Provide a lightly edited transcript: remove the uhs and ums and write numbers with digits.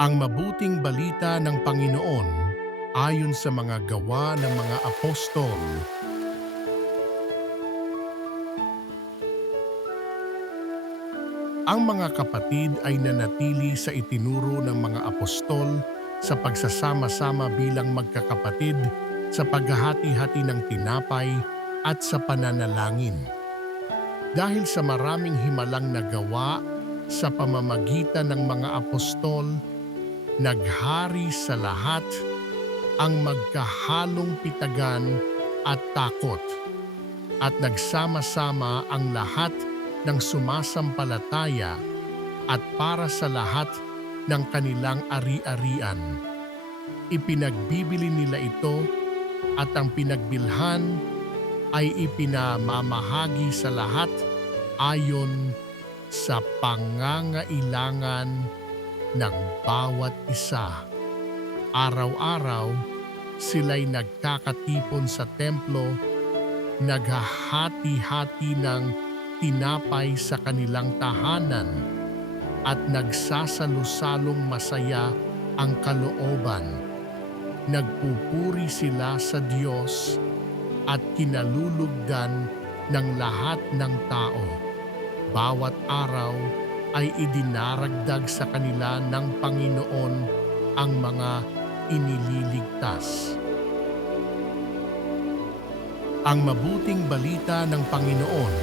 Ang mabuting balita ng Panginoon ayon sa mga gawa ng mga apostol. Ang mga kapatid ay nanatili sa itinuro ng mga apostol sa pagsasama-sama bilang magkakapatid, sa paghahati-hati ng tinapay at sa pananalangin. Dahil sa maraming himalang nagawa sa pamamagitan ng mga apostol, naghari sa lahat ang magkahalong pitagan at takot, at nagsama-sama ang lahat ng sumasampalataya at para sa lahat ng kanilang ari-arian. Ipinagbibili nila ito at ang pinagbilhan ay ipinamamahagi sa lahat ayon sa pangangailangan ng bawat isa. Araw-araw, sila'y nagkakatipon sa templo, naghahati-hati ng tinapay sa kanilang tahanan, at nagsasalusalong masaya ang kalooban. Nagpupuri sila sa Diyos at kinalulugdan ng lahat ng tao. Bawat araw ay idinaragdag sa kanila ng Panginoon ang mga inililigtas. Ang mabuting balita ng Panginoon